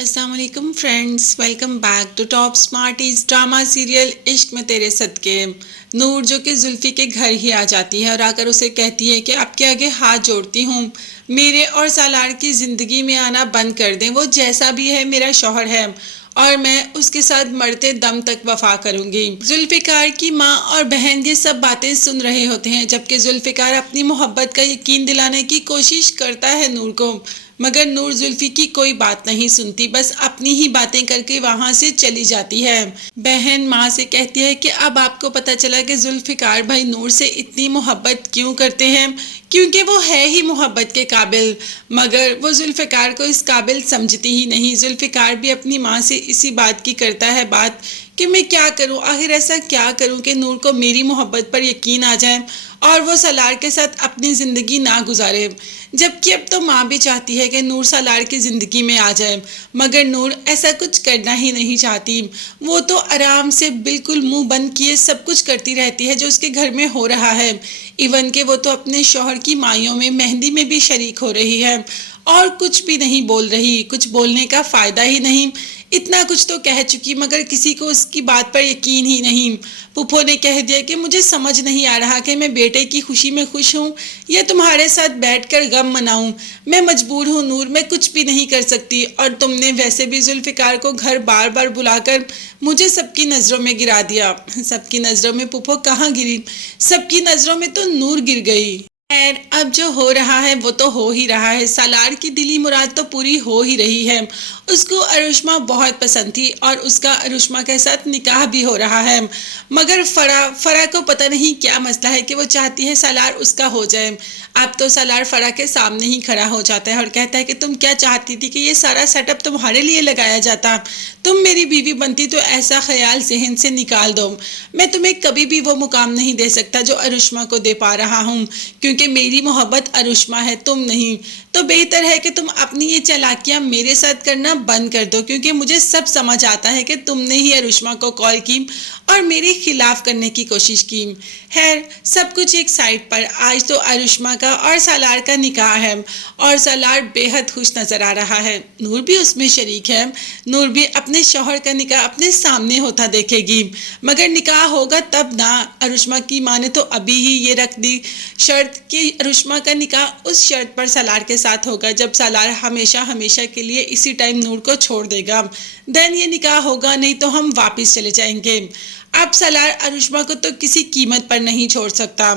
अस्सलाम वालेकुम friends, welcome back to top smarties drama serial Ishq Mein तेरे सदके। नूर जो कि जुल्फी के घर ही आ जाती है और आकर उसे कहती है कि आपके आगे हाथ जोड़ती हूँ, मेरे और सालार की ज़िंदगी में आना बंद कर दें। वो जैसा भी है मेरा शौहर है और मैं उसके साथ मरते दम तक वफा करूंगी। जुल्फिकार की माँ और बहन ये सब बातें सुन रहे होते हैं, जबकि जुल्फिकार अपनी मोहब्बत का यकीन दिलाने की कोशिश करता है नूर को, मगर नूर जुल्फी की कोई बात नहीं सुनती, बस अपनी ही बातें करके वहां से चली जाती है। बहन माँ से कहती है कि अब आपको पता चला कि जुल्फिकार भाई नूर से इतनी मोहब्बत क्यों करते हैं, क्योंकि वो है ही मोहब्बत के काबिल, मगर वो जुल्फिकार को इस काबिल समझती ही नहीं। जुल्फिकार भी अपनी माँ से इसी बात की करता है बात कि मैं क्या करूं, आखिर ऐसा क्या करूं कि नूर को मेरी मोहब्बत पर यकीन आ जाए और वो सालार के साथ अपनी ज़िंदगी ना गुजारे। जबकि अब तो माँ भी चाहती है कि नूर सालार की ज़िंदगी में आ जाए, मगर नूर ऐसा कुछ करना ही नहीं चाहती। वो तो आराम से बिल्कुल मुंह बंद किए सब कुछ करती रहती है जो उसके घर में हो रहा है। इवन के वो तो अपने शौहर की माइयों में मेहंदी में भी शरीक हो रही है और कुछ भी नहीं बोल रही, कुछ बोलने का फ़ायदा ही नहीं। इतना कुछ तो कह चुकी मगर किसी को उसकी बात पर यकीन ही नहीं। पुप्पो ने कह दिया कि मुझे समझ नहीं आ रहा कि मैं बेटे की खुशी में खुश हूँ या तुम्हारे साथ बैठकर गम मनाऊं। मैं मजबूर हूँ नूर, मैं कुछ भी नहीं कर सकती। और तुमने वैसे भी जुल्फिकार को घर बार बार बुलाकर मुझे सबकी नज़रों में गिरा दिया। सबकी नज़रों में पुप्पो कहाँ गिरी, सबकी नज़रों में तो नूर गिर गई। खैर, अब जो हो रहा है वो तो हो ही रहा है। सालार की दिली मुराद तो पूरी हो ही रही है। उसको अरुष्मा बहुत पसंद थी और उसका अरुष्मा के साथ निकाह भी हो रहा है, मगर फरा को पता नहीं क्या मसला है कि वो चाहती है सालार उसका हो जाए। अब तो सालार फरा के सामने ही खड़ा हो जाता है और कहता है कि तुम क्या चाहती थी कि ये सारा सेटअप तुम्हारे लिए लगाया जाता, तुम मेरी बीवी बनती तो ऐसा ख्याल जहन से निकाल दो। मैं तुम्हें कभी भी वो मुकाम नहीं दे सकता जो अरुष्मा को दे पा रहा हूँ, क्योंकि मेरी मोहब्बत अरुष्मा है, तुम नहीं। तो बेहतर है कि तुम अपनी ये चालाकियां मेरे साथ करना बंद कर दो, क्योंकि मुझे सब समझ आता है कि तुमने ही अरुष्मा को कॉल की और मेरे खिलाफ करने की कोशिश की। खैर, सब कुछ एक साइड पर, आज तो अरुष्मा का और सालार का निकाह है और सालार बेहद खुश नजर आ रहा है। नूर भी उसमें शरीक है। नूर भी अपने शौहर का निकाह अपने सामने होता देखेगी, मगर निकाह होगा तब ना। अरुष्मा की माँ ने तो अभी ही ये रख दी शर्त कि अरुष्मा का निकाह उस शर्त पर सालार के साथ होगा जब सालार हमेशा हमेशा के लिए इसी टाइम नूर को छोड़ देगा। देन ये निकाह होगा, नहीं तो हम वापस चले जाएंगे। अब सालार अरुष्मा को तो किसी कीमत पर नहीं छोड़ सकता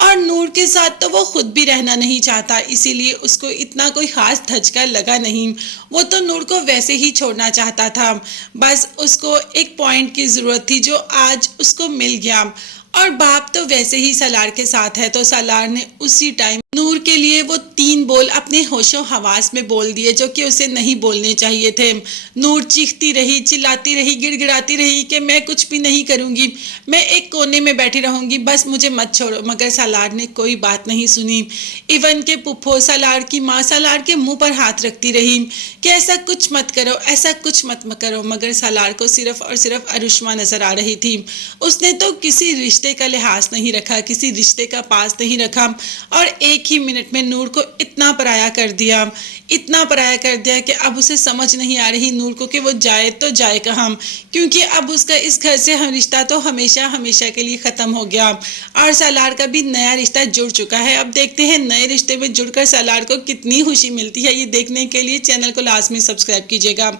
और नूर के साथ तो वो खुद भी रहना नहीं चाहता, इसीलिए उसको इतना कोई खास धचका लगा नहीं। वो तो नूर को वैसे ही छोड़ना चाहता था, बस उसको एक पॉइंट की ज़रूरत थी जो आज उसको मिल गया। और बाप तो वैसे ही सालार के साथ है, तो सालार ने उसी टाइम नूर के लिए वो 3 बोल अपने होशो हवास में बोल दिए जो कि उसे नहीं बोलने चाहिए थे। नूर चीखती रही, चिल्लाती रही, गिड़गिड़ाती रही कि मैं कुछ भी नहीं करूंगी, मैं एक कोने में बैठी रहूंगी, बस मुझे मत छोड़ो। मगर सालार ने कोई बात नहीं सुनी। इवन के पुप्पो, सालार की माँ, सालार के मुंह पर हाथ रखती रही कि ऐसा कुछ मत करो, ऐसा कुछ मत करो, मगर सालार को सिर्फ और सिर्फ अरुष्मा नजर आ रही थी। उसने तो किसी रिश्ते का लिहाज नहीं रखा, किसी रिश्ते का पास नहीं रखा और एक ही मिनट में नूर को इतना पराया कर दिया, इतना पराया कर दिया कि अब उसे समझ नहीं आ रही नूर को कि वो जाए तो जाए कहाँ, क्योंकि अब उसका इस घर से रिश्ता तो हमेशा हमेशा के लिए ख़त्म हो गया और सालार का भी नया रिश्ता जुड़ चुका है। अब देखते हैं नए रिश्ते में जुड़कर सालार को कितनी खुशी मिलती है। ये देखने के लिए चैनल को लाजमी सब्सक्राइब कीजिएगा,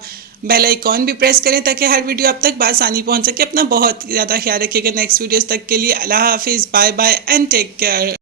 बेल आइकॉन भी प्रेस करें ताकि हर वीडियो आप तक बआसानी पहुंच सके। अपना बहुत ज़्यादा ख्याल रखिएगा। नेक्स्ट वीडियोस तक के लिए अल्लाह हाफिज़, bye bye and take care.